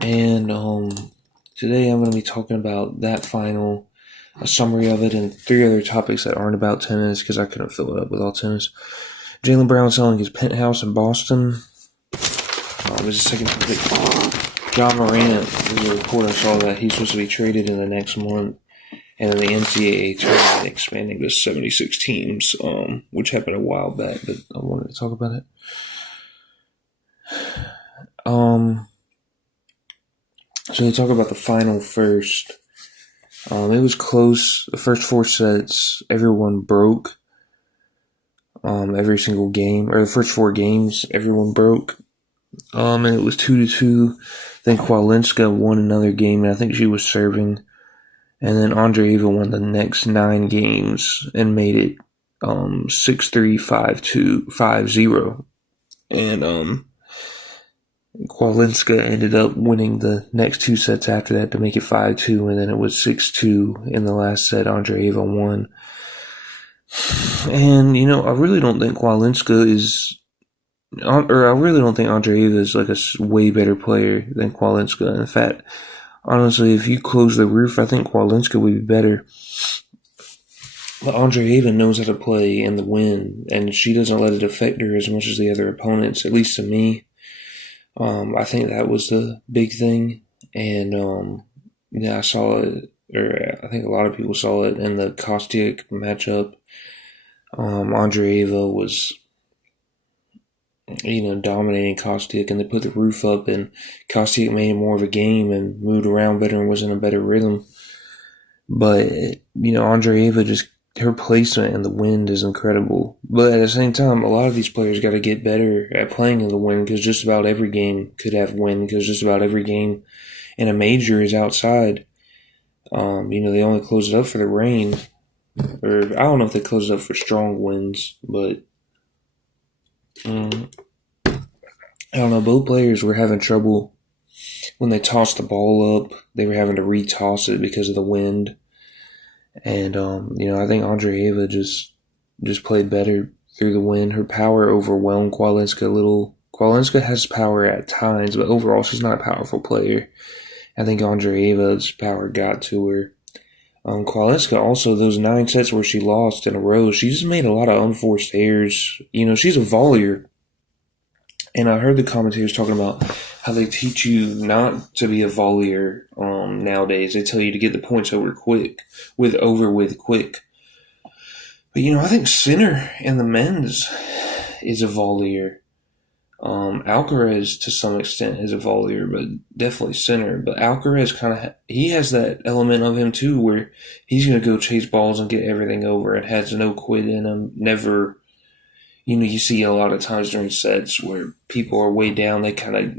And today I'm going to be talking about that final, a summary of it, and three other topics that aren't about tennis because I couldn't fill it up with all tennis. Jaylen Brown selling his penthouse in Boston. Was the second topic. John Morant, there's a report I saw that he's supposed to be traded in the next month, and then the NCAA tournament expanding to 76 teams, which happened a while back, but I wanted to talk about it. So they talk about the final first. It was close. The first four sets, everyone broke. Every single game, or the first four games, everyone broke. And it was 2-2. Then Kwalinska won another game, and I think she was serving. And then Andreeva won the next 9 games and made it 6-3, 5-2, 5-0. And Kwalinska ended up winning the next 2 sets after that to make it 5-2, and then it was 6-2 in the last set. Andreeva won. And, I really don't think Kwalinska is, or I really don't think Andreeva is like a way better player than Kwalinska. In fact, honestly, if you close the roof, I think Kwalinska would be better. But Andreeva knows how to play in the wind, and she doesn't let it affect her as much as the other opponents, at least to me. I think that was the big thing, and I saw it, or I think a lot of people saw it in the Kostyuk matchup. Andreeva was, dominating Kostyuk, and they put the roof up, and Kostyuk made it more of a game and moved around better and was in a better rhythm. But, Andreeva just, her placement in the wind is incredible. But at the same time, a lot of these players got to get better at playing in the wind because just about every game could have wind because just about every game in a major is outside. They only close it up for the rain. Or I don't know if they close it up for strong winds, but I don't know. Both players were having trouble when they tossed the ball up. They were having to retoss it because of the wind. And, I think Andreeva just played better through the wind. Her power overwhelmed Kwalinska a little. Kwalinska has power at times, but overall she's not a powerful player. I think Andreeva's power got to her. Kwalinska also, those 9 sets where she lost in a row, she just made a lot of unforced errors. She's a volleyer. And I heard the commentators talking about how they teach you not to be a volleyer nowadays. They tell you to get the points over quick. But, I think Sinner in the men's is a volleyer. Alcaraz, to some extent, is a volleyer, but definitely Sinner. But Alcaraz he has that element of him, too, where he's going to go chase balls and get everything over and has no quit in him, never. You see a lot of times during sets where people are way down, they kind of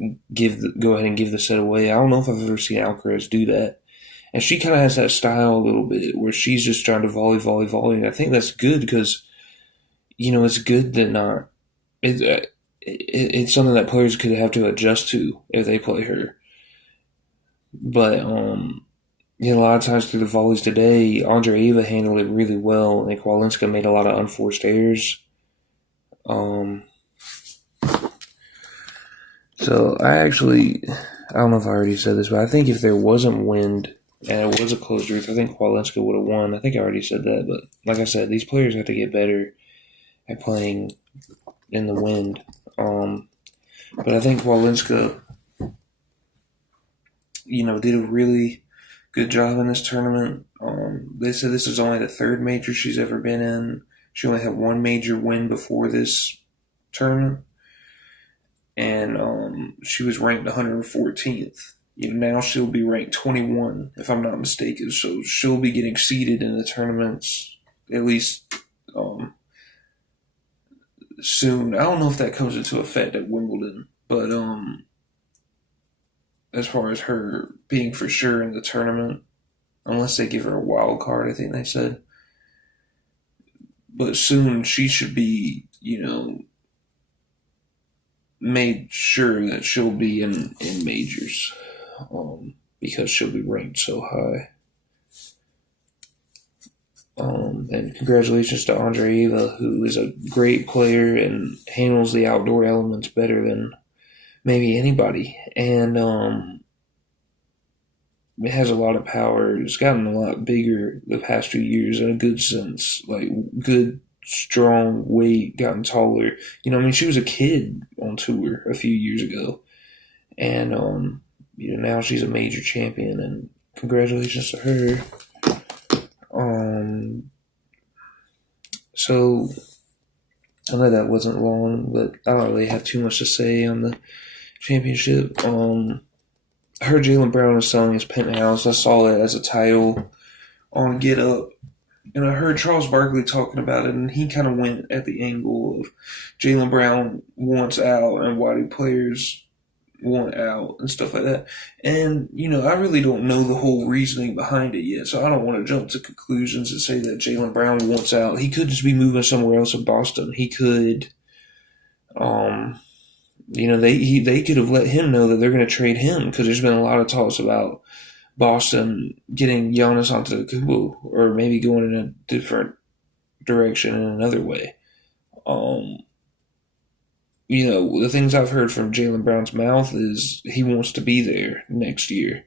go ahead and give the set away. I don't know if I've ever seen Alcaraz do that. And she kind of has that style a little bit where she's just trying to volley. And I think that's good because, it's good that not. It's something that players could have to adjust to if they play her. But, a lot of times through the volleys today, Andreeva handled it really well, and Kwalinska made a lot of unforced errors. So I don't know if I already said this, but I think if there wasn't wind and it was a closed roof, I think Kwalinska would have won. I think I already said that, but like I said, these players have to get better at playing in the wind. But I think Kwalinska, did a really good job in this tournament. They said this is only the 3rd major she's ever been in. She only had 1 major win before this tournament, and she was ranked 114th. Now she'll be ranked 21, if I'm not mistaken. So she'll be getting seeded in the tournaments at least soon. I don't know if that comes into effect at Wimbledon, but as far as her being for sure in the tournament, unless they give her a wild card, I think they said. But soon she should be, made sure that she'll be in majors because she'll be ranked so high. And congratulations to Andreeva, who is a great player and handles the outdoor elements better than maybe anybody. And it has a lot of power. It's gotten a lot bigger the past few years in a good sense, like good, strong weight, gotten taller. I mean, she was a kid on tour a few years ago, and now she's a major champion, and congratulations to her. Um, so I know that wasn't long, but I don't really have too much to say on the championship. I heard Jaylen Brown is selling his penthouse. I saw it as a title on Get Up. And I heard Charles Barkley talking about it, and he kind of went at the angle of Jaylen Brown wants out and why do players want out and stuff like that. And, I really don't know the whole reasoning behind it yet, so I don't want to jump to conclusions and say that Jaylen Brown wants out. He could just be moving somewhere else in Boston. He could, um, they could have let him know that they're going to trade him because there's been a lot of talks about Boston getting Giannis Antetokounmpo or maybe going in a different direction in another way. Um, the things I've heard from Jaylen Brown's mouth is he wants to be there next year.